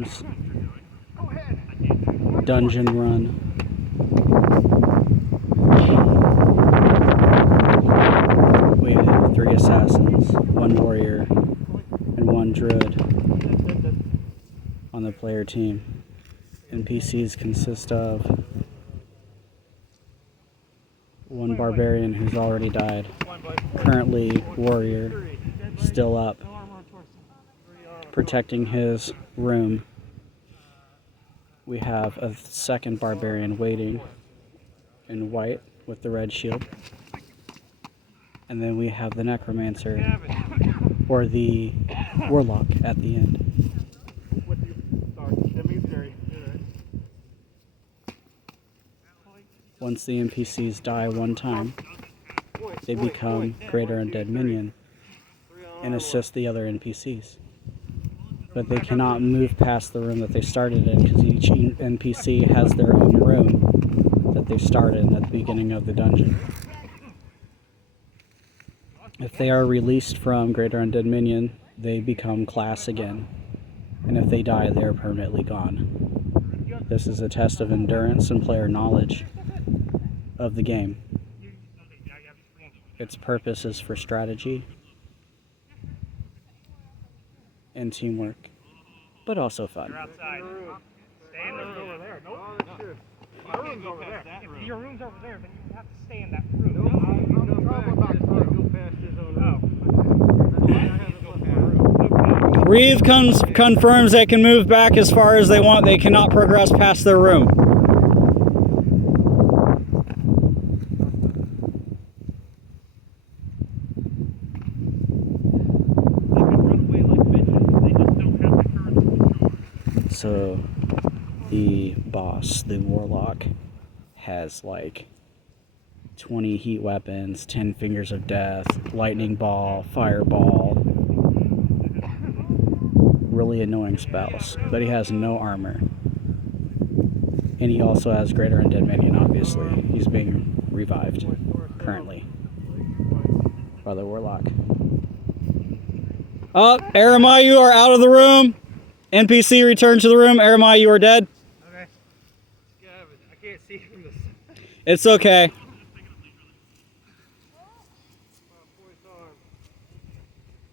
rooms. Dungeon run. We have 3 assassins, 1 warrior, and 1 druid on the player team. NPCs consist of 1 barbarian who's already died, currently warrior, still up, protecting his room. We have a 2nd barbarian waiting in white with the red shield. And then we have the necromancer, or the warlock at the end. Once the NPCs die 1 time, they become greater undead minion and assist the other NPCs. But they cannot move past the room that they started in, because each NPC has their own room that they started in at the beginning of the dungeon. If they are released from greater undead minion, they become class again. And if they die, they are permanently gone. This is a test of endurance and player knowledge of the game. Its purpose is for strategy and teamwork, but also fun. You're outside. Stay in the room. Over there. Nope. My room's over there. If your room's over there, then you have to stay in that room. Reeve confirms they can move back as far as they want. They cannot progress past their room. So the boss, the warlock, has like 20 heat weapons, 10 fingers of death, lightning ball, fireball, really annoying spells, but he has no armor. And he also has greater undead minion, obviously. He's being revived currently by the warlock. Oh, Aramai, you are out of the room. NPC, return to the room. Aramai, you are dead. Okay. I can't see from this. It's okay.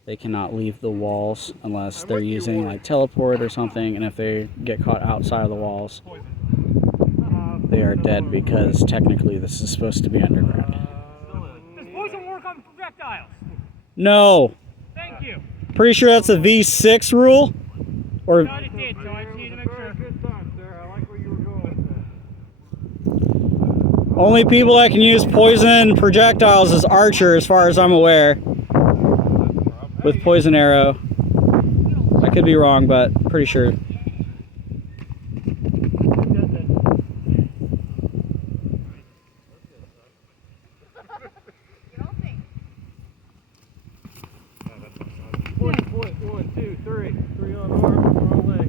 They cannot leave the walls unless they're using like teleport or something, and if they get caught outside of the walls, they are dead, because technically this is supposed to be underground. Does poison work on projectiles? No. Thank you. Pretty sure that's a V6 rule. Or I thought it did, so I just need to make sure. Good time, sir. I like where you were going with that. only people that can use poison projectiles is Archer, as far as I'm aware. With poison arrow. I could be wrong, but pretty sure. One, two, three. 3 on arm, 4 on leg.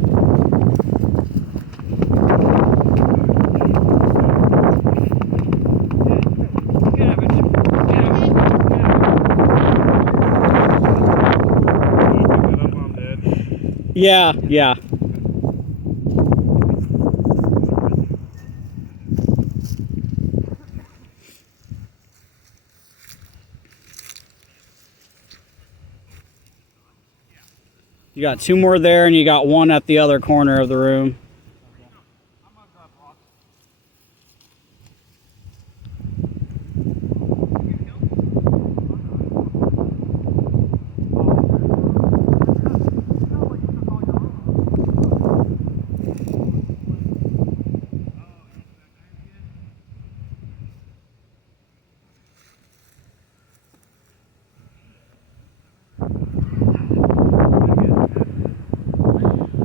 Yeah, yeah. You got 2 more there, and you got 1 at the other corner of the room.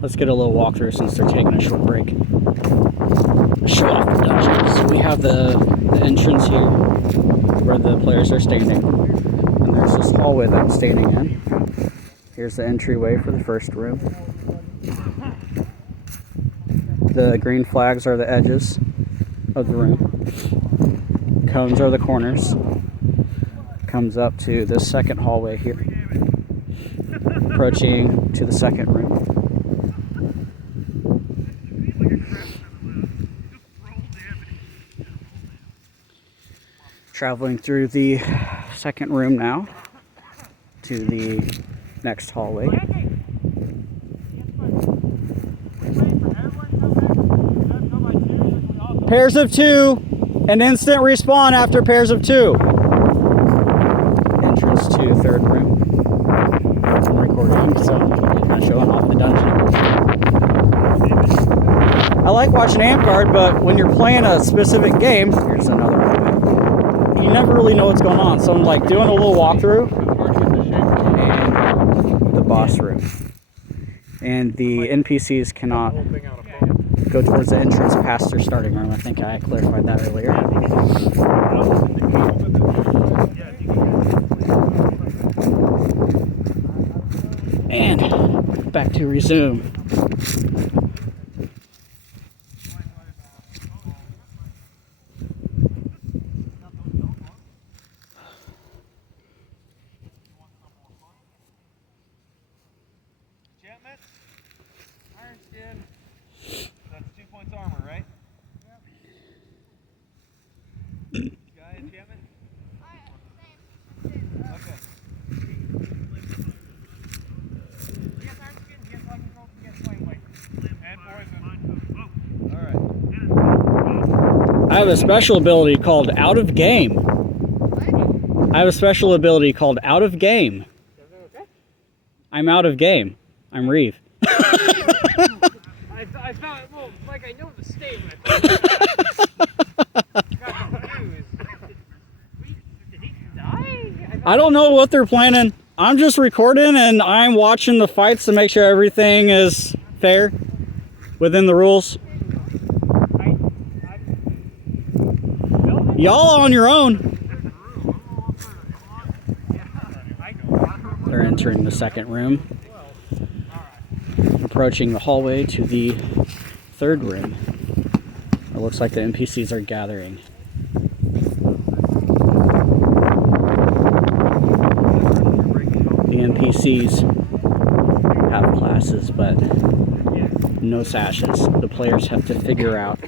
Let's get a little walkthrough since they're taking a short break. Show off the dungeon. So we have the entrance here where the players are standing. And there's this hallway that I'm standing in. Here's the entryway for the first room. The green flags are the edges of the room. Cones are the corners. Comes up to this second hallway here. Approaching to the second room. Traveling through the second room now to the next hallway. Pairs of 2, an instant respawn after pairs of 2. Entrance to third room. I'm recording, so kind of showing off the dungeon. I like watching Amtgard, but when you're playing a specific game, here's another hallway, you never really know what's going on. So I'm like doing a little walkthrough, and the boss room. And the NPCs cannot go towards the entrance past their starting room. I think I clarified that earlier. And back to resume. Iron skin. That's 2 points armor, right? Yep. Guy enchantment? Okay. He has iron skin, he has light control, he has flame weight. And poison. Alright. I have a special ability called Out of Game. I have a special ability called Out of Game. I'm out of game. I'm Reeve. I thought, well, like I know the state when I thought Did he die? I don't know what they're planning. I'm just recording and I'm watching the fights to make sure everything is fair within the rules. Y'all on your own. They're entering the second room, approaching the hallway to the third room. It looks like the NPCs are gathering. The NPCs have classes, but no sashes. The players have to figure out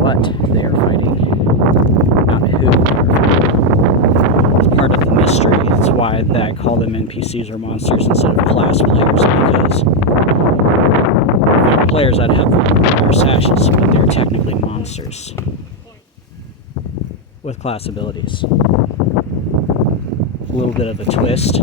what they are fighting, not who they are fighting. It's part of the mystery. It's why I call them NPCs or monsters instead of class players, because they're players that have their sashes, but they're technically monsters with class abilities. A little bit of a twist.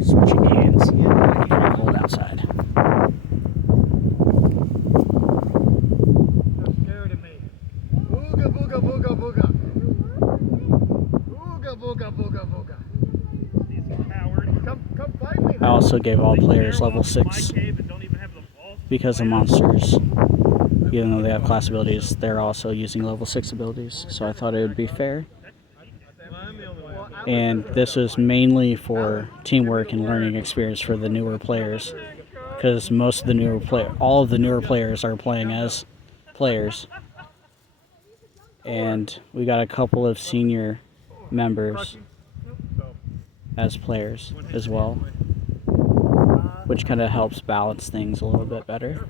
Switching hands. It's pretty cold outside. Scared of me. Booga booga booga booga. Booga booga booga booga. He's a coward. Come fight me. I also gave all players level 6 because the monsters, even though they have class abilities, they're also using level 6 abilities, so I thought it would be fair. And this is mainly for teamwork and learning experience for the newer players, because most of the newer all of the newer players are playing as players, and we got a couple of senior members as players as well, which kind of helps balance things a little bit better.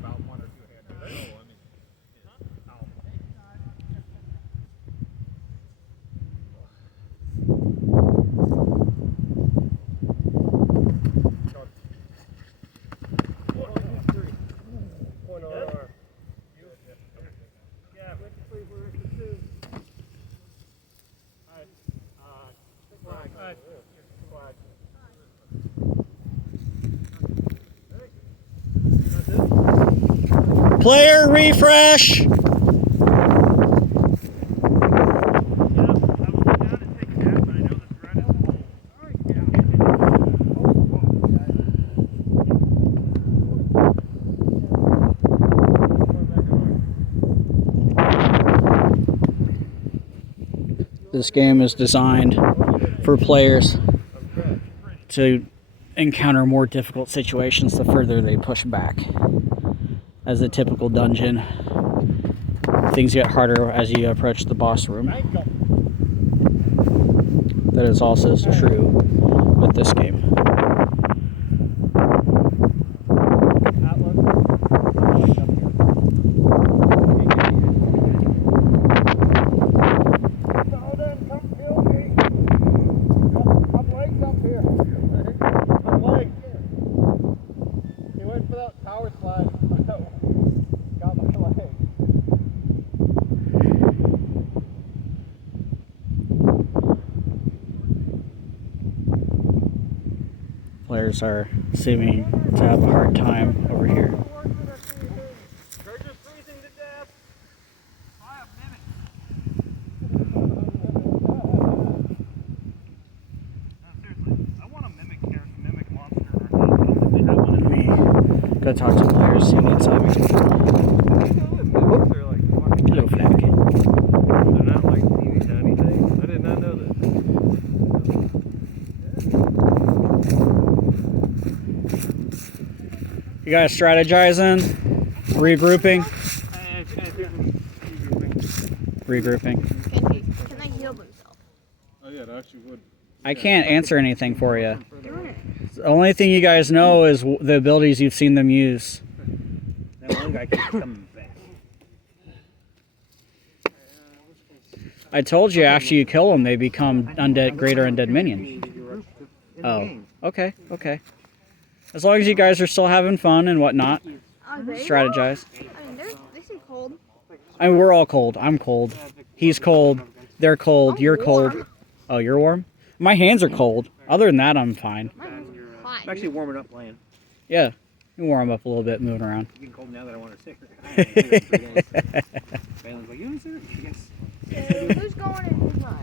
Player refresh! This game is designed for players to encounter more difficult situations the further they push back. As a typical dungeon, things get harder as you approach the boss room. That is also true with this game. Players are seeming to have a hard time over here. They're just freezing to death. I have mimics. No, seriously, I want a mimic monster. I don't think they have one in Let me go talk to players, see what's up. Mimics are like Hello, Flag. they're not like teeny tiny things. I did not know that. You guys strategizing? Regrouping? Regrouping. Can they heal themselves? Oh yeah, that actually would. I can't answer anything for you. Doing it. The only thing you guys know is the abilities you've seen them use. That one guy keeps coming back. I told you after you kill them, they become undead, greater undead minions. Oh, okay, okay. As long as you guys are still having fun and whatnot, strategize. I mean, they seem cold. I mean, we're all cold. I'm cold. He's cold. They're cold. You're cold. Oh, you're warm? My hands are cold. Other than that, I'm fine. Mine's I'm fine. actually warming up playing. Yeah, you warm up a little bit, moving around. It's getting cold now that I want to sit. Bailey's like, you want to sit? Yes. So, who's going and who's not?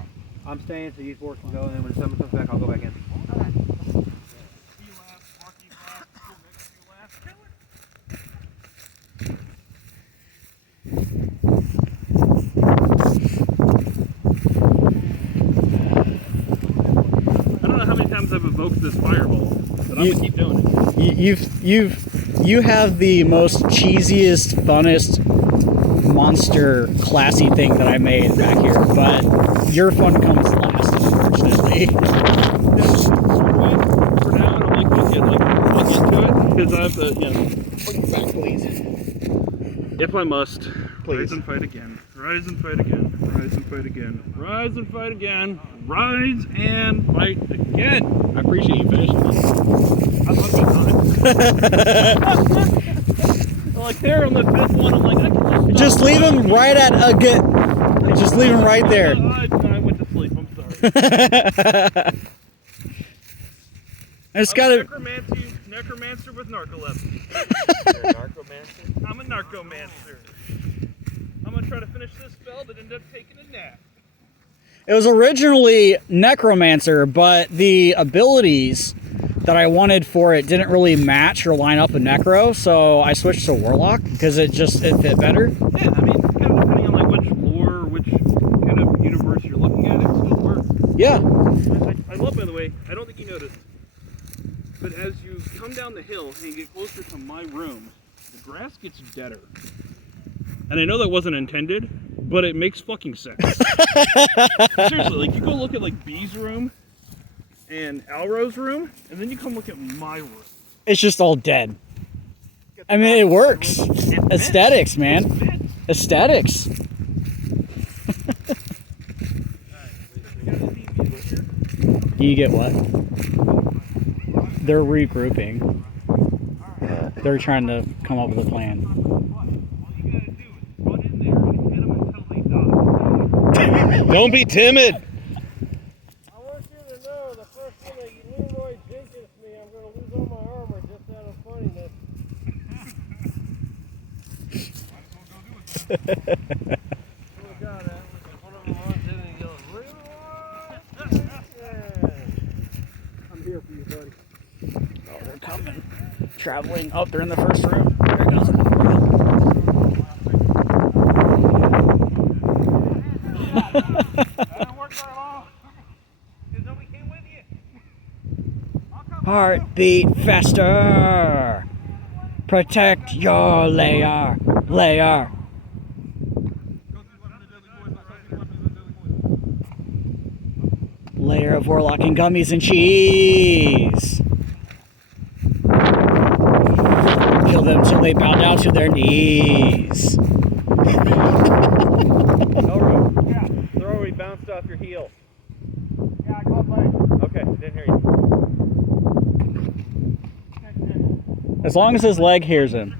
I'm staying so you four can go, and then when someone comes back, I'll go back in. Okay. I don't know how many times I've evoked this fireball, but I'm gonna keep doing it. You have the most cheesiest, funnest monster classy thing that I made back here, but your fun comes last, unfortunately. For now, I don't like to get to it because I have to, you know. Back, please. If I must, Please. rise and fight again. Rise and fight again. Rise and fight again. Rise and fight again. Rise and fight again. I appreciate you finishing this. I thought about time. Like there on the fifth one, I'm like, I can Just leave him right at a get. Just leave him right there. I went to sleep. I'm sorry. I just gotta. Necromancer with narcolepsy. I'm a narcomancer. I'm gonna try to finish this spell, but end up taking a nap. It was originally Necromancer, but the abilities that I wanted for it didn't really match or line up with Necro, so I switched to Warlock because it fit better. Yeah, I mean, kind of depending on like which lore, which kind of universe you're looking at, it still works. Yeah. I love, by the way, I don't think you noticed, but as you come down the hill and you get closer to my room, the grass gets deader. And I know that wasn't intended, but it makes fucking sense. Seriously, like you go look at like B's room and Alro's room, and then you come look at my room. It's just all dead. I mean, it works. Aesthetics, man. Aesthetics. You get what? They're regrouping. They're trying to come up with a plan. Don't be timid. I want you to know the first one that you Leroy Jenkins me, I'm going to lose all my armor just out of funniness. Oh God, that was one of them runs in and he goes, Leroy! I'm here for you, buddy. Oh, they're coming. Traveling. Oh, they're in the first room. There it goes. Heartbeat faster. Protect your lair. layer of Warlock and gummies and cheese. Kill them till they bow down to their knees. Elro, throw where he bounced off your heel. Yeah, I caught mine. Okay, didn't hear you. As long as his leg hears him.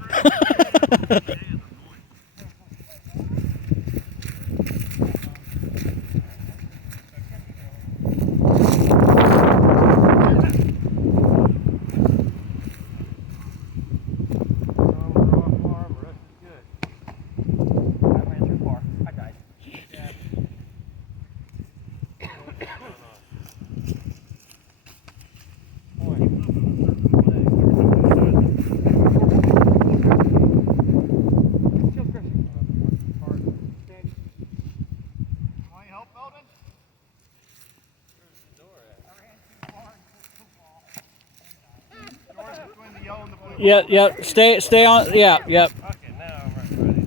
Yep. Stay on. Yep. Okay, now I'm ready.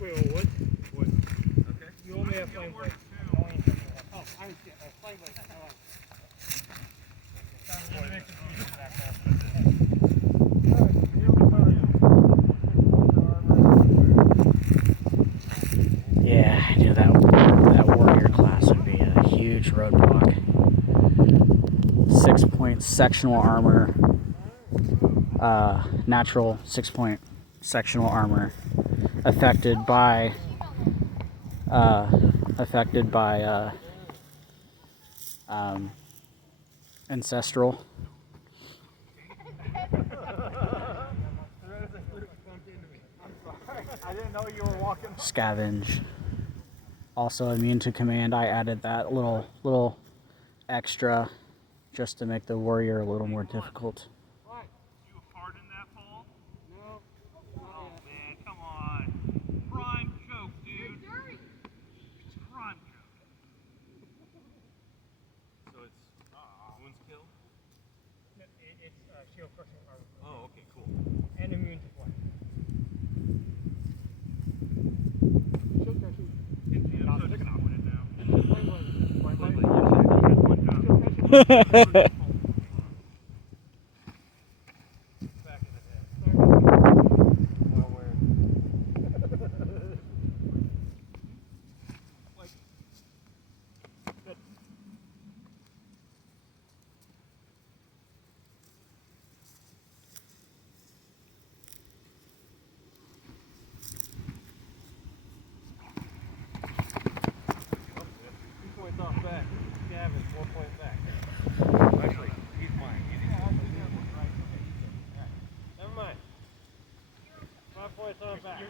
Wait, what? Okay. You only have flame blades. Oh, I understand. Flame blades. Yeah, I knew that warrior class would be a huge roadblock. 6-point sectional armor, natural 6-point sectional armor, affected by ancestral. I didn't know you were walking. Scavenge. Also immune to command. I added that little extra just to make the warrior a little more difficult. You harden that pole? No. Oh man, come on. Prime choke, dude. It's prime choke. So it's wounds kill? It's shield crushing armor. Oh, okay, cool. And immune to flame. Shield crushing.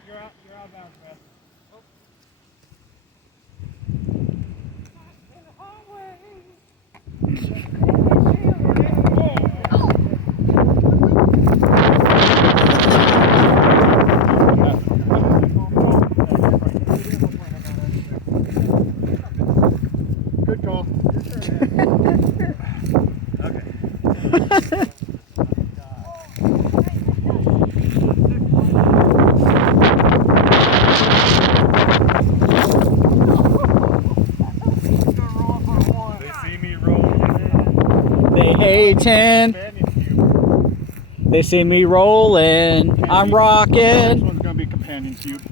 You're out of bounds, man. Good call. A10. They see me rolling. I'm rocking. This one's gonna be companion cube.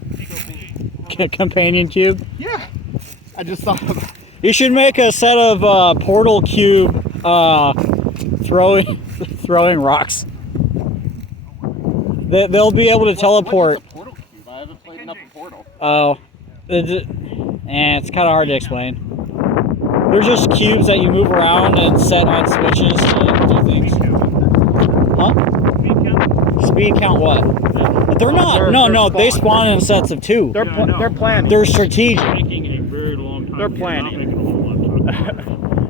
Companion cube. Yeah. I just thought of it. You should make a set of portal cube throwing rocks. They'll be able to teleport. What is a portal cube? I haven't played enough of Portal. Oh, it's kind of hard to explain. They're just cubes that you move around and set on switches to do things. Huh? Speed count what? They're not. No. They spawn in sets of 2. They're planning. They're strategic. Taking a very long time. They're planning.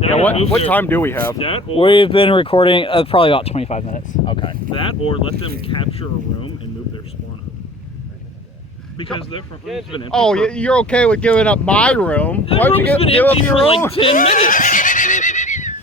Yeah, what time do we have? That or, We've been recording probably about 25 minutes. Okay. that or let them capture a room and move their spawn up. Because their front room's been empty. Oh, you're okay with giving up my room? That Why'd you room's been give up empty your for room? like 10 minutes.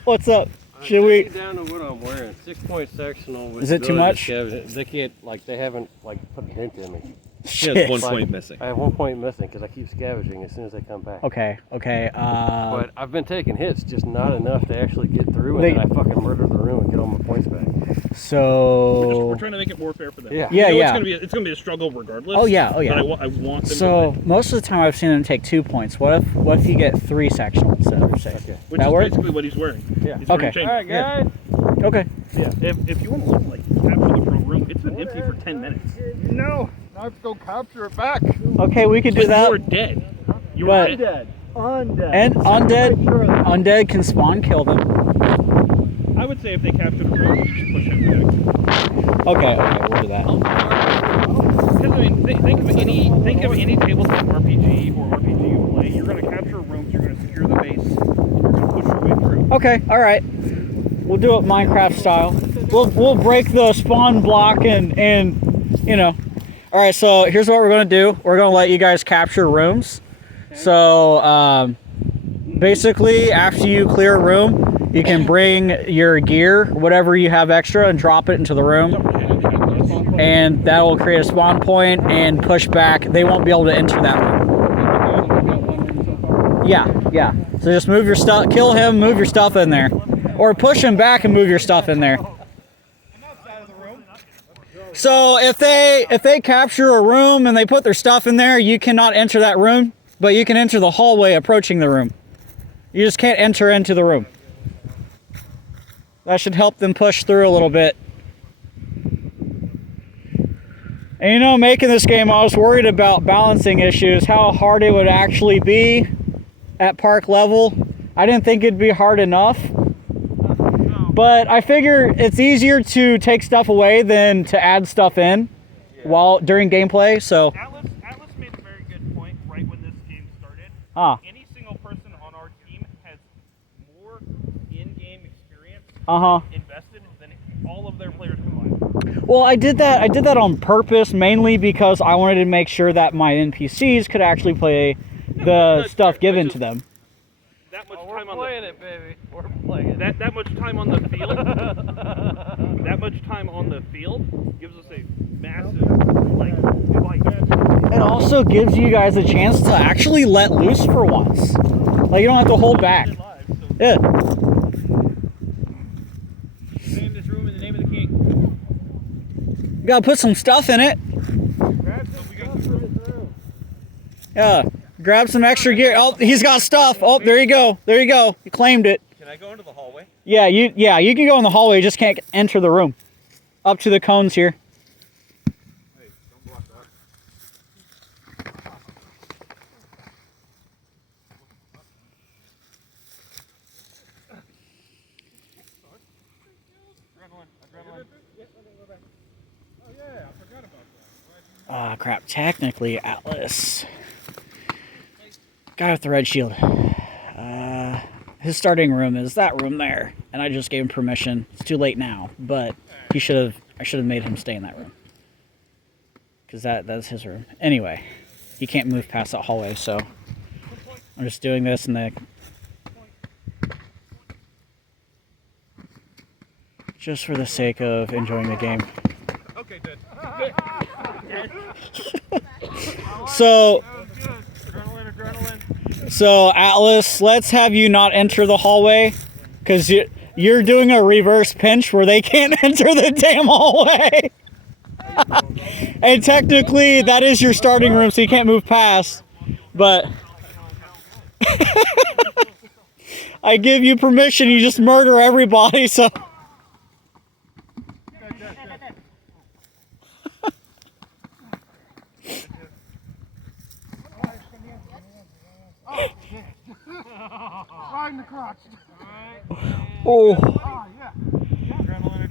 What's up? I Should we? Down to what I'm wearing. 6-point sectional. With Is it too much? They can't, like, they haven't, like, put a dent in me. Shit. One point missing. I have 1 point missing because I keep scavenging as soon as I come back. Okay. But I've been taking hits, just not enough to actually get through, and then I fucking murder the room and get all my points back. So. We're trying to make it more fair for them. Yeah. Yeah, You know yeah. It's gonna be a struggle regardless. Oh yeah. But I want them to So win. most of the time I've seen them take 2 points. What if you get 3 sectional instead of 6? Okay. Which that is work? basically what he's wearing. Yeah. He's wearing Okay. chain. All right, guys. Okay. Yeah. If you want to look like capture the front room, it's been empty for 10 minutes. No, I have to go capture it back. Okay, we could do But that. you're dead. You're But- dead. Undead. And undead can spawn kill them. I would say if they capture the room, you just push him back. Okay, we'll do that. Because I mean, think of any tabletop RPG or RPG you play. You're going to capture rooms. You're going to secure the base. You're going to push your way through. Okay, all right. We'll do it Minecraft style. We'll break the spawn block and you know. All right, so here's what we're gonna do. We're gonna let you guys capture rooms. So basically, after you clear a room, you can bring your gear, whatever you have extra, and drop it into the room, and that will create a spawn point and push back. They won't be able to enter that room. Yeah. So just move your stuff, kill him, move your stuff in there. Or push him back and move your stuff in there. So if they capture a room and they put their stuff in there, you cannot enter that room, but you can enter the hallway approaching the room. You just can't enter into the room. That should help them push through a little bit. And you know, making this game, I was worried about balancing issues, how hard it would actually be at park level. I didn't think it'd be hard enough. But I figure it's easier to take stuff away than to add stuff in during gameplay. So Atlas made a very good point right when this game started. Any single person on our team has more in-game experience invested than all of their players combined. Well, I did that on purpose, mainly because I wanted to make sure that my NPCs could actually play the stuff given to them. That much We're time playing it, baby. We're playing it. that much time on the field. That much time on the field gives us a massive fight. It also gives you guys a chance to actually let loose for once. Like, you don't have to hold back. Yeah. Name this room in the name of the king. You gotta put some stuff in it. Yeah. Grab some extra gear. Oh, he's got stuff. Oh, there you go. There you go. You claimed it. Can I go into the hallway? Yeah, you can go in the hallway. You just can't enter the room. Up to the cones here. Hey, don't block that. Oh yeah, I forgot about that. Ah, crap. Technically, Atlas. Guy with the red shield. His starting room is that room there, and I just gave him permission. It's too late now, but I should have made him stay in that room, because that's his room. Anyway, he can't move past that hallway, so I'm just doing this just for the sake of enjoying the game. Okay, good. So. Adrenaline. So, Atlas, let's have you not enter the hallway, because you're doing a reverse pinch where they can't enter the damn hallway. And technically, that is your starting room, so you can't move past. But I give you permission, you just murder everybody, so... Right in the crotch. Oh.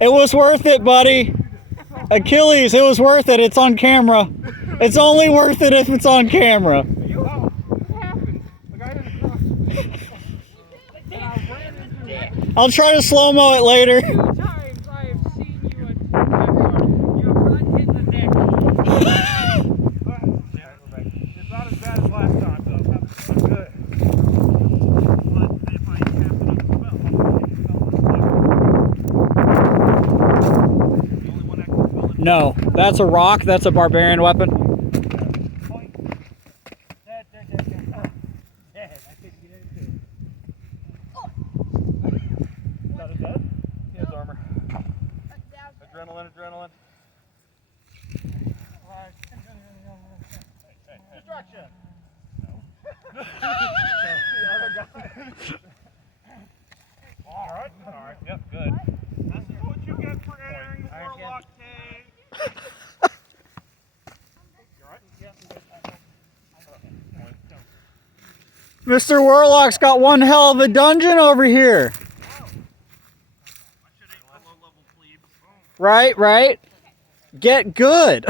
It was worth it, buddy. Achilles, it was worth it. It's on camera. It's only worth it if it's on camera. What happened? The guy in the crotch. I'll try to slow-mo it later. 2 times I have seen you at camera. You have not hit the neck. It's not as bad as last time, though. I'm good. No, that's a rock. That's a barbarian weapon. Not as dead? He has armor. Adrenaline, adrenaline. Distraction. No. The other guy. Alright, alright, yep, good. This is what you get for entering the Warlock cave. You alright? Yeah, I'm good. Mr. Warlock's got one hell of a dungeon over here. Right, right. Get good.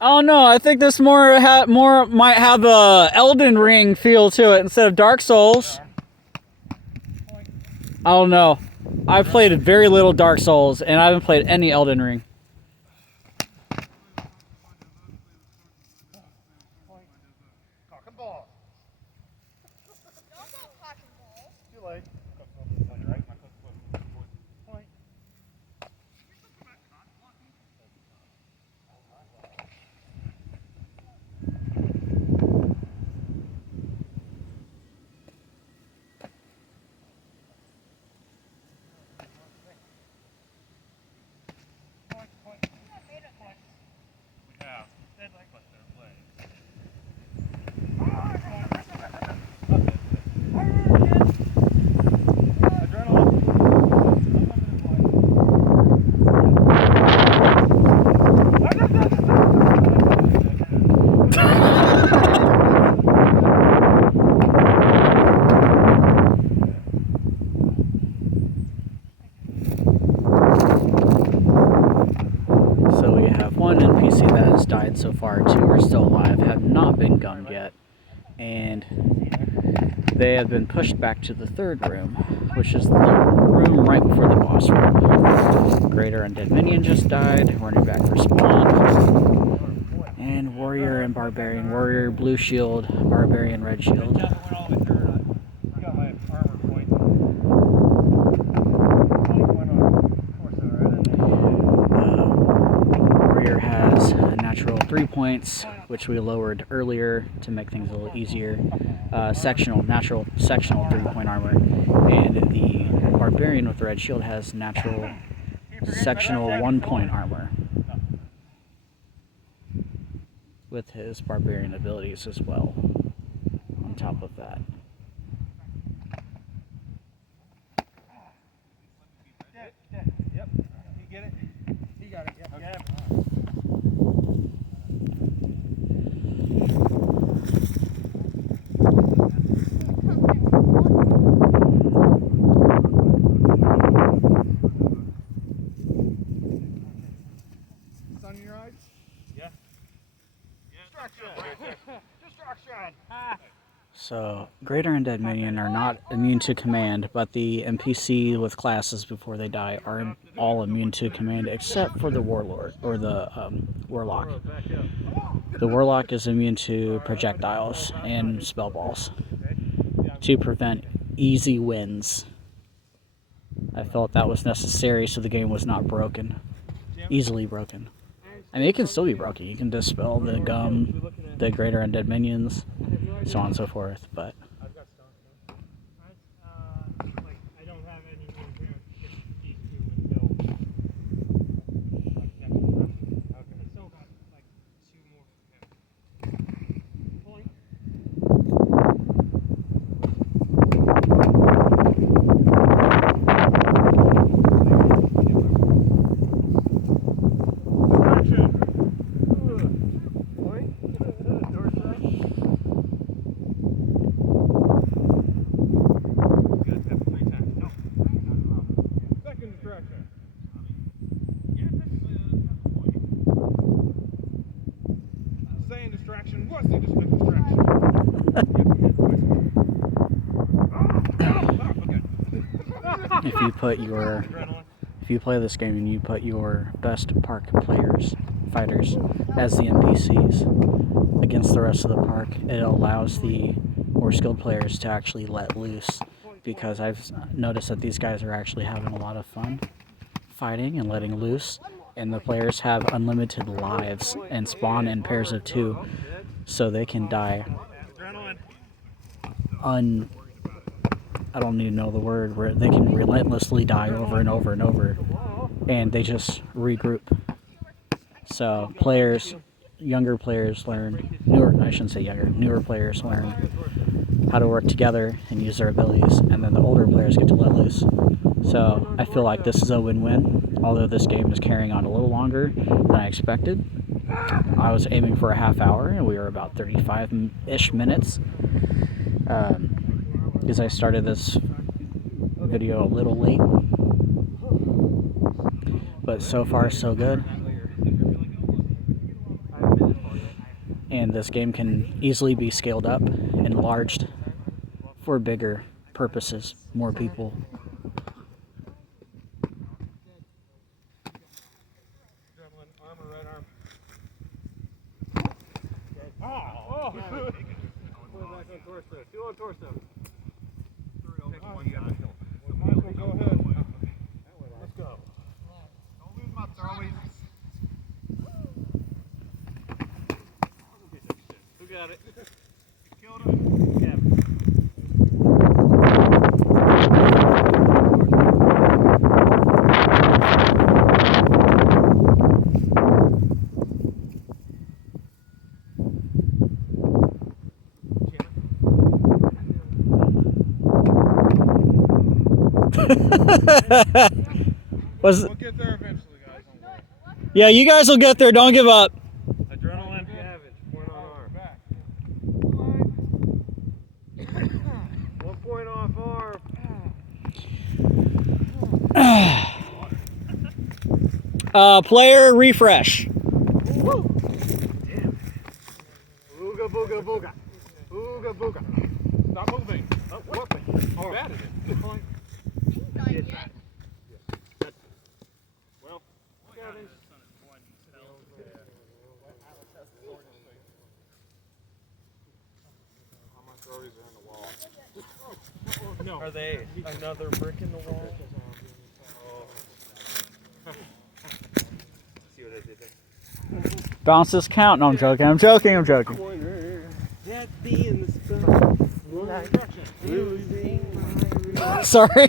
Oh no, I think this more might have a Elden Ring feel to it instead of Dark Souls. I don't know. I've played very little Dark Souls and I haven't played any Elden Ring. Cock and ball. Too late. On your right, my point. We have. But they're playing. So we have one NPC that has died so far, 2 are still alive, have not been gummed yet, and they have been pushed back to the 3rd room, which is the room right before the boss room. Greater Undead Minion just died, running back for spawn, and Warrior and Barbarian. Warrior blue shield, Barbarian red shield. You got my armor point. Warrior has a natural 3 points, which we lowered earlier to make things a little easier. Natural sectional 3-point armor, and the Barbarian with the red shield has natural sectional 1-point armor with his Barbarian abilities as well on top of that. Yep. You get it? He got it. Yep. Okay. Sun in your eyes? Yeah. Distraction. Distraction. So, Greater Undead Minion are not immune to command, but the NPC with classes before they die are all immune to command except for the Warlord, or the Warlock. The Warlock is immune to projectiles and spell balls to prevent easy wins. I felt that was necessary so the game was not broken, easily broken. I mean, it can still be broken. You can dispel the gum, the Greater Undead Minions, so on and so forth, but I don't have any more here. Just these 2 and go. Like next one. Okay. I still got like 2 more from him. Point. Saying distraction was the distraction. if you play this game and you put your best park players, fighters as the NPCs against the rest of the park. It allows the more skilled players to actually let loose, because I've noticed that these guys are actually having a lot of fun fighting and letting loose, and the players have unlimited lives and spawn in pairs of 2, so they can die I don't even know the word, where they can relentlessly die over and over and over, and they just regroup. So younger players learn, newer players learn how to work together and use their abilities, and then the older players get to let loose. So I feel like this is a win-win, although this game is carrying on a little longer than I expected. I was aiming for a half hour, and we were about 35-ish minutes. Because I started this video a little late. But so far, so good. And this game can easily be scaled up, enlarged for bigger purposes, more people. Two on torso. Go ahead. Let's go. Don't lose my throwies. Who got it? You killed him. Yeah. We'll get there eventually, guys. Don't worry. Yeah, you guys will get there. Don't give up. Adrenaline. Savage. Point on arm. Back. 1 point off arm. Player refresh. Ooga booga booga. Ooga booga. Stop moving. Oh, what? Oh, bad at it. Good point. Not yet. Well, How my throwies are in the wall. No. Are they another brick in the wall? see what I did there. Bounces count. No, I'm joking. I'm joking. I'm joking. That being the spell. Sorry.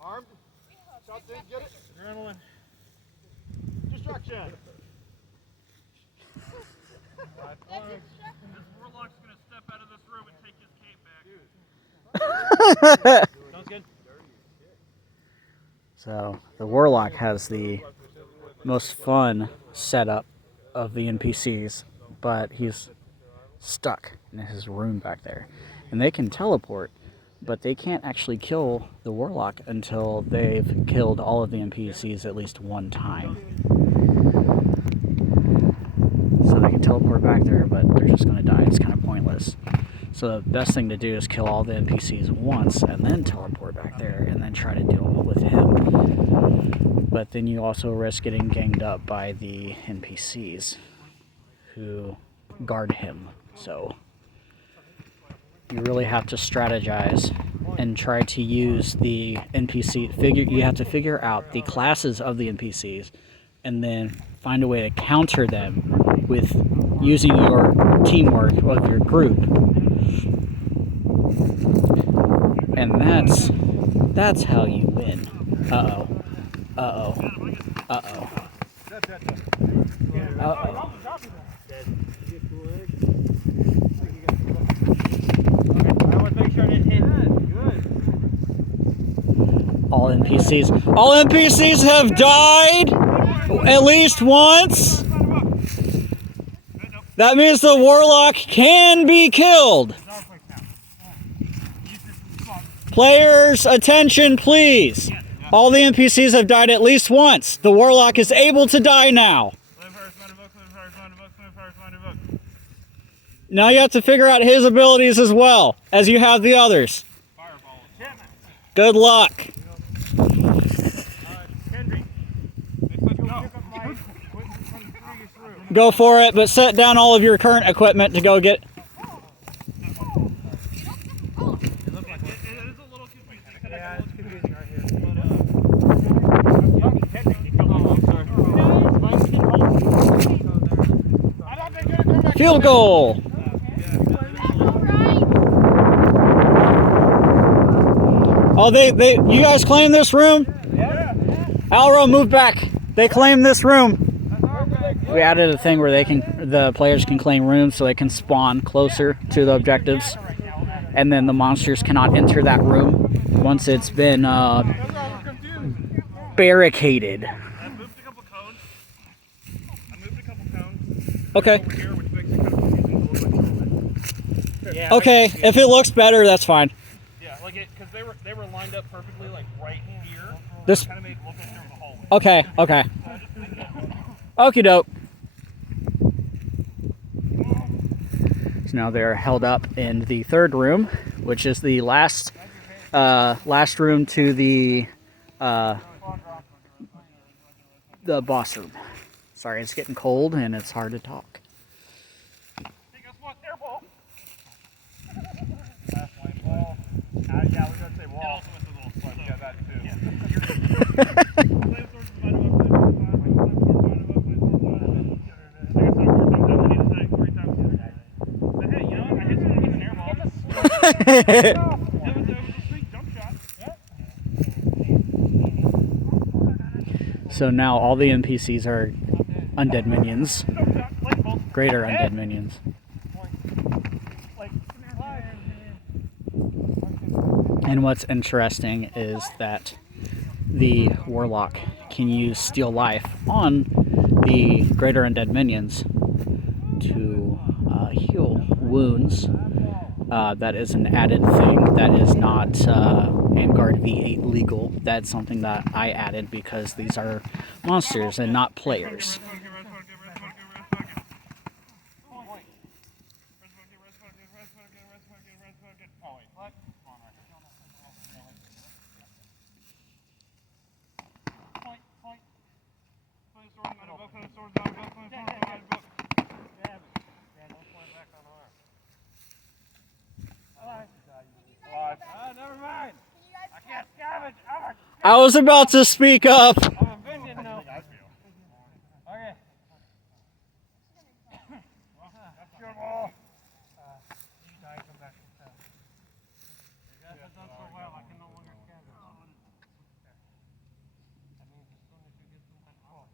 Armed. Shot in. Get it. Adrenaline. Distraction. This warlock's gonna step out of this room and take his cape back. Sounds good. So the warlock has the most fun setup of the NPCs, but he's stuck in his room back there. And they can teleport, but they can't actually kill the warlock until they've killed all of the NPCs at least one time. So they can teleport back there, but they're just going to die. It's kind of pointless. So the best thing to do is kill all the NPCs once and then teleport back there and then try to deal with him. But then you also risk getting ganged up by the NPCs who guard him. So you really have to strategize and try to use the NPC you have to figure out the classes of the NPCs and then find a way to counter them with using your teamwork of your group. And that's how you win. Uh-oh. Uh-oh. Uh-oh. Uh-oh. I would make sure I didn't hit. All NPCs have died at least once. That means the warlock can be killed. Players, attention, please. All the NPCs have died at least once. The Warlock is able to die now. Now you have to figure out his abilities as well, as you have the others. Good luck. Go for it, but set down all of your current equipment to go get... Yeah, it's confusing right here. Field goal. Oh, you guys claim this room? Yeah. Alro, move back. They claim this room. We added a thing where the players can claim rooms so they can spawn closer to the objectives, and then the monsters cannot enter that room once it's been barricaded. I moved a couple cones. Okay. Over here, which makes it kind of confusing to look like Yeah. Okay. If it looks better, that's fine. yeah, like it, because they were lined up perfectly, like right here. This. Kind of made it look like there was a hallway. Okay. Okay. Okie doke. So now they're held up in the third room, which is the last room to the boss room. Sorry, it's getting cold and it's hard to talk. Hey, guess what? Air ball. Yeah, we're gonna say wall. Yeah, that too. So now all the NPCs are undead minions. Greater undead minions. And what's interesting is that the Warlock can use Steal Life on the greater undead minions to heal wounds. That is an added thing. That is not Amtgard V8 legal. That's something that I added because these are monsters and not players. Never mind. I can't scavenge. I was about to speak up. I'm a vengeance now. Okay. Your ball. You die, come back and tell. You guys have done so well, I can no longer scavenge. That means as soon as you get some control.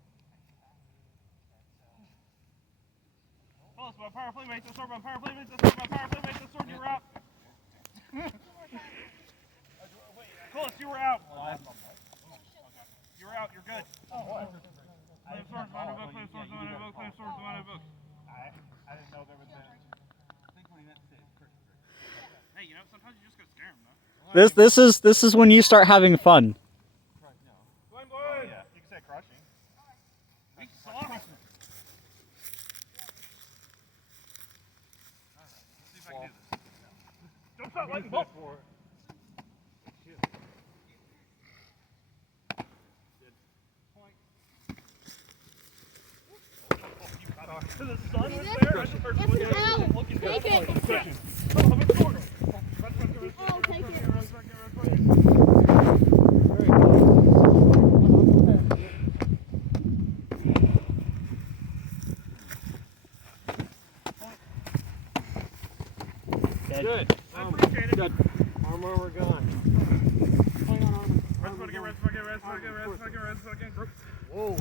Close, my power play makes the sword, my power play makes the sword, my power play makes the sword, you're out. Close, you were out. You were out, you're good. Claim swords, mind a book, claim swords, mind a book, claim swords, mind a book. I didn't know there was a... Hey, you know, sometimes you just gotta scare them, though. This is when you start having fun. Flame boy! Yeah, you can say crushing. We saw him. Let's see if I can do this. Don't stop lightning bolt! The sun was there. I just heard This is hell. Take it. Oh, take it. Good. I appreciate it. Good. Armor, we're gone. Rest fucking. Whoa.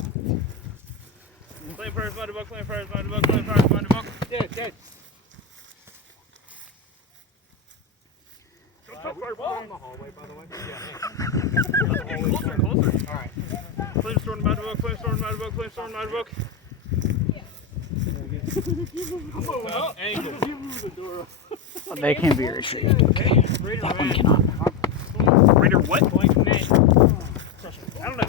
Flame first, mind a book, flame first, mind a book, flame first, mind a book. Dead. Don't touch my We're wall. in the hallway, by the way. Yeah, Getting closer. Alright. Flame sword, mind a book, flame sword, mind a book, flame sword, mind a book. They can be retrieved. Okay. That one cannot. Raider what? I don't know.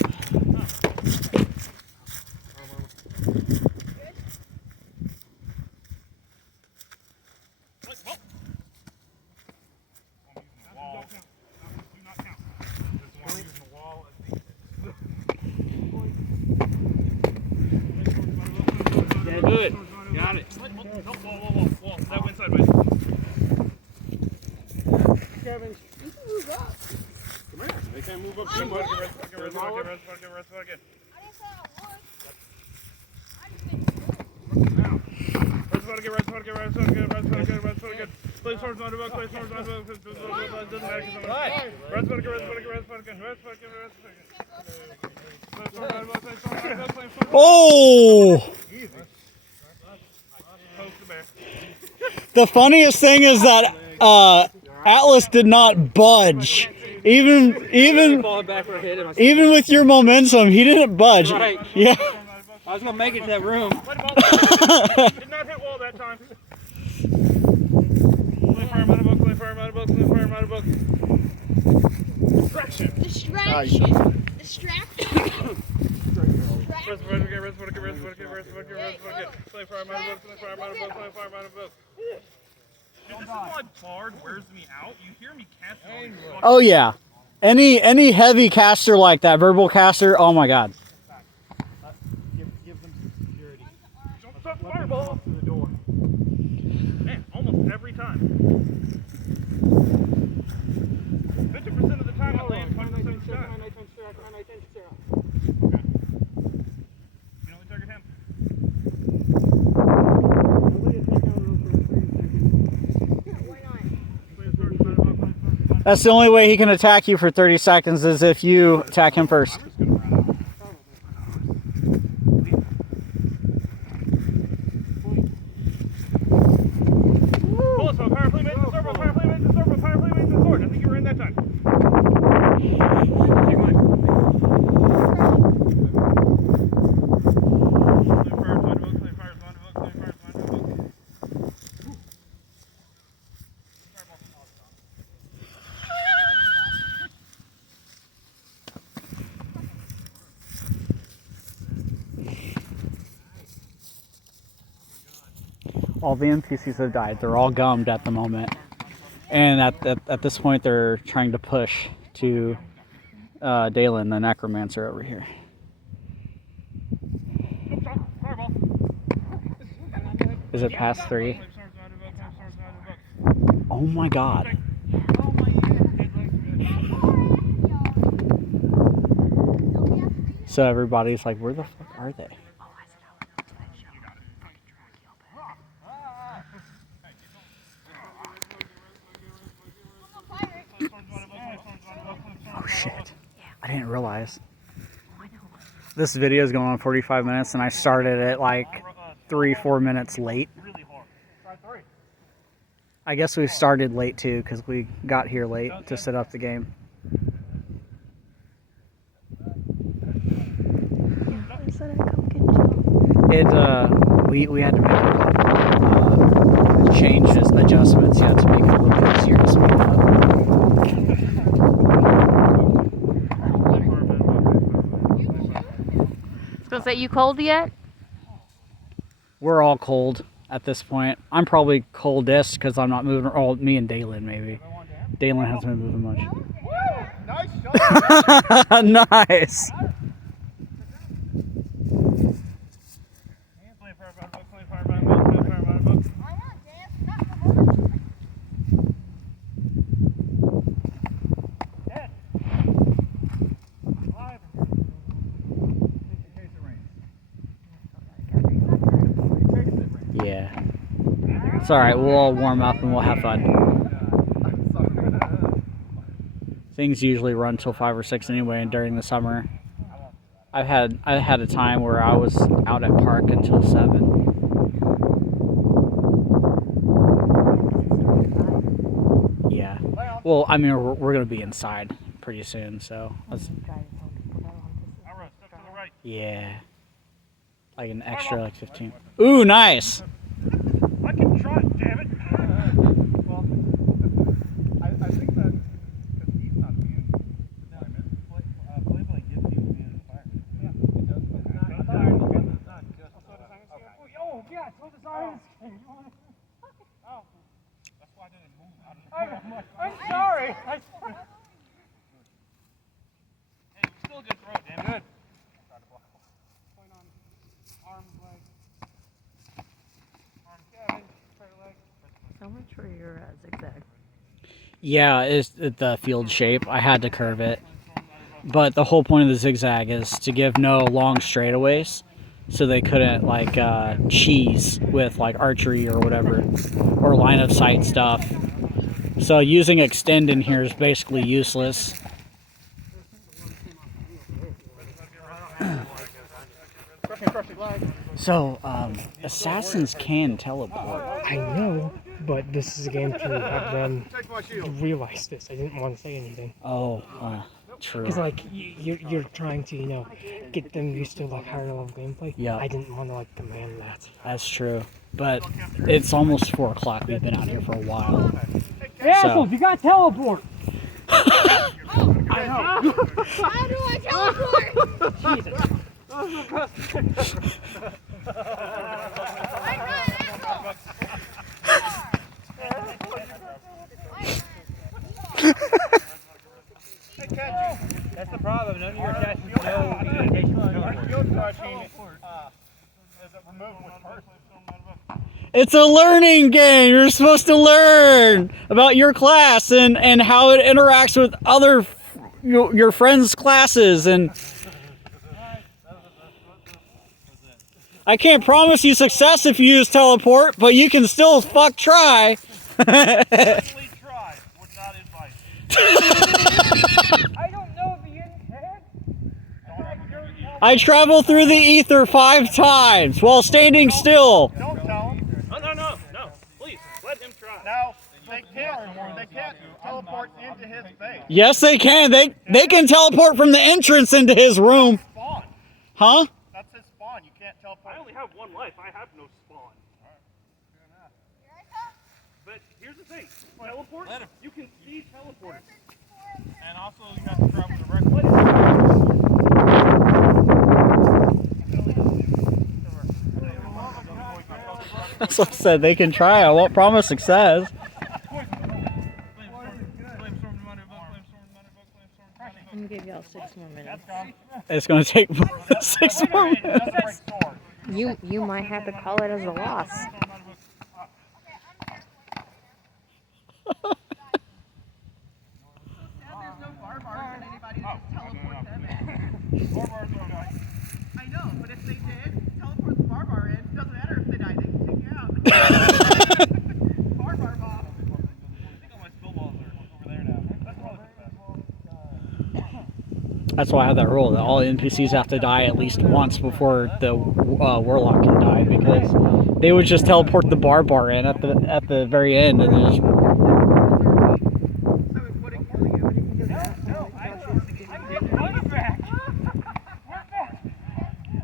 Good. Got it. Whoa. That went sideways. Kevin. You can move up. Come here. They can't move up. I Rest, would. rest, rest, rest, rest, rest, rest, I didn't say I would. I just said Play swords on the book, play swords on the book. Doesn't matter. Rest, Oh! The funniest thing is that Atlas did not budge. Even with your momentum, he didn't budge. Right. Yeah. I was gonna make it to that room. Did not hit wall that time. Play fire out of book, play fire out of book, play fire out of book. Distraction. distraction. Distraction. Rest, play fire out of book, play fire out of book, play fire out of book. Dude, this is why Bard wears me out. You hear me casting all these fucking... Oh yeah. Any heavy caster like that, verbal caster, oh my god. Give them some security. Don't touch fireball. Through the door. Man, almost every time. 50% of the time I land, 100% of the time. You know, we target him. That's the only way he can attack you for 30 seconds is if you attack him first. Bullet smoke, power flame, make the circle, power flame, make the circle, power flame, make the sword. I think you were in that time. Take mine. All the NPCs have died. They're all gummed at the moment. And at this point, they're trying to push to Dalen, the necromancer over here. Is it past 3? Oh my god. So everybody's like, where the fuck are they? Oh shit. I didn't realize. This video is going on 45 minutes and I started it like 3-4 minutes late. I guess we started late too because we got here late to set up the game. We had to make a couple changes, adjustments, yeah, to make it a little bit easier to speed up. I was gonna say, you cold yet? We're all cold at this point. I'm probably coldest because I'm not moving. Oh, me and Dalen maybe. Dalen hasn't been moving much. Nice. Yeah. It's alright, we'll all warm up and we'll have fun. Things usually run till 5 or 6 anyway, and during the summer. I had a time where I was out at park until 7. Yeah. Well, I mean, we're going to be inside pretty soon, so let's... Yeah. Like an extra, like 15. Ooh, nice! I can try it, damn it! Well, I think that because he's not immune Yeah, it's the field shape. I had to curve it. But the whole point of the zigzag is to give no long straightaways, so they couldn't like cheese with like archery or whatever, or line of sight stuff. So using extend in here is basically useless. So, assassins can teleport. I know, but this is a game to have them realize this. I didn't want to say anything. Oh, true. Because like you're trying to get them used to like higher level gameplay. Yeah. I didn't want to like command that. That's true. But it's almost 4 o'clock. We've been out here for a while. Assholes, you got teleport. How do I teleport? Jesus. That's the problem. None of your attachments know communication with teleport. Field crushing is removed with person. It's a learning game. You're supposed to learn about your class and how it interacts with other your friends' classes. And I can't promise you success if you use teleport, but you can still try. Certainly try, would not advise. I don't know the intent. I travel through the ether 5 times while standing still. Don't tell him. No. Please, let him try. Now, they can't teleport into his base. Yes, they can. They can teleport from the entrance into his room. Spawn. Huh? That's his spawn. You can't teleport. I only have 1 life. I have no spawn. But here's the thing. Teleport, you can see teleporters. And also, you have to travel directly. That's what I said. They can try. I won't promise success. I'm gonna give y'all 6 more minutes. It's going to take 6 more minutes. You might have to call it as a loss. I know, but if they did, teleport the barbar in. Doesn't matter if they die, they can take you out. Barbar boss. I think all my spill balls are over there now. That's probably the best. That's why I have that rule that all NPCs have to die at least once before the warlock can die, because they would just teleport the barbar in at the very end and then just...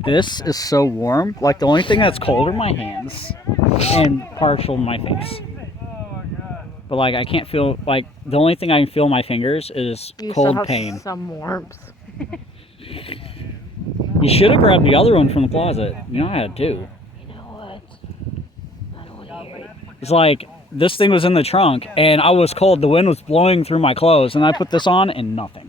This is so warm. Like, the only thing that's cold are my hands and partial my face. But like, I can't feel, like, the only thing I can feel in my fingers is You cold still have pain. some warmth. You should have grabbed the other one from the closet. You know I had 2. You know what? I don't want to hear it. It's like, this thing was in the trunk and I was cold. The wind was blowing through my clothes and I put this on and nothing.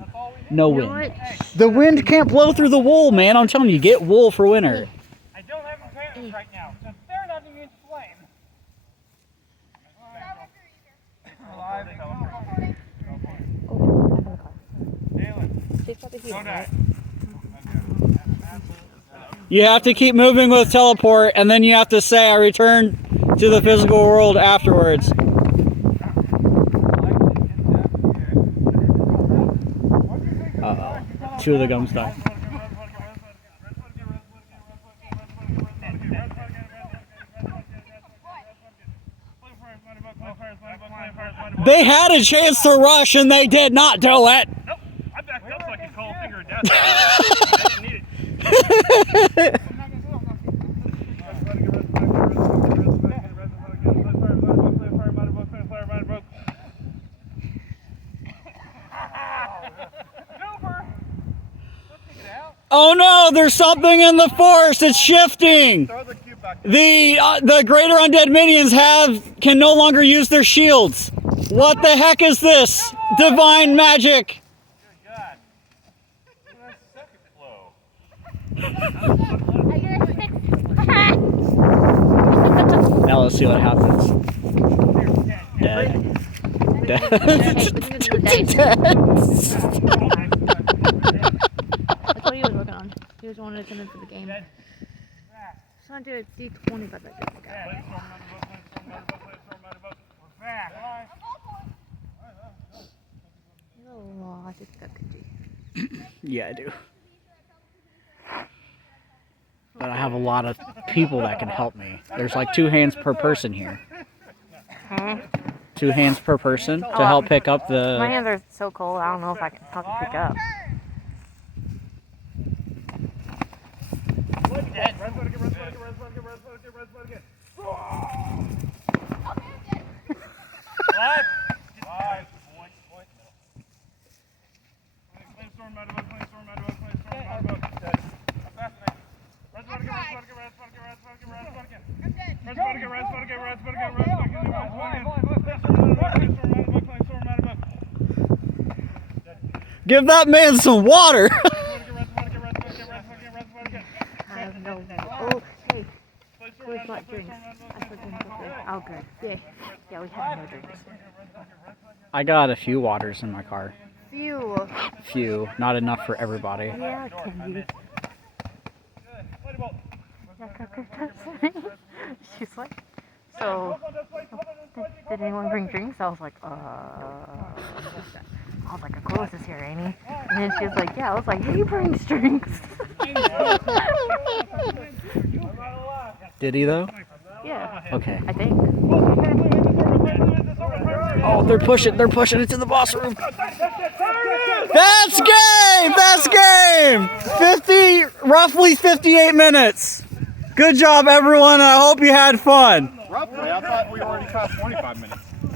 No You know wind. what? The wind can't blow through the wool, man. I'm telling you, get wool for winter. I don't have impediments right now, so they're not immune to flame. Stay by the heater, right? You have to keep moving with teleport and then you have to say, I return to the physical world afterwards. Uh-oh. 2 of the gums died. They had a chance to rush and they did not do it. Nope. I backed up so I could call a finger of death. I didn't need it. Oh no, there's something in the force. It's shifting. Throw the cube back. The greater undead minions can no longer use their shields. What the heck is this? Divine magic. Good God. Now let's see what happens. Dead. dead. That's what he was working on. He was wanting to come in for the game. Just want to do a D20 but that didn't go. Oh, I think that could be. Yeah, I do. But I have a lot of people that can help me. There's like 2 hands per person here. Huh? 2 hands per person to help pick up My the... hands are so cold, I don't know if I can help you pick up. Give that man some water! I have no. Oh, hey. Where's my drinks? I put them quickly. Oh, good. Yeah, we have no drinks. I got a few waters in my car. Phew. Few, not enough for everybody. Yeah, it can be. She's like, so, did anyone bring drinks? I was like, of course it's here, Amy. And then she was like, yeah. I was like, he brings drinks. Did he though? Yeah. Okay. I think. Oh, they're pushing it to the boss room. That's game! That's game! Roughly 58 minutes. Good job, everyone. I hope you had fun. Roughly, I thought we already passed 25 minutes.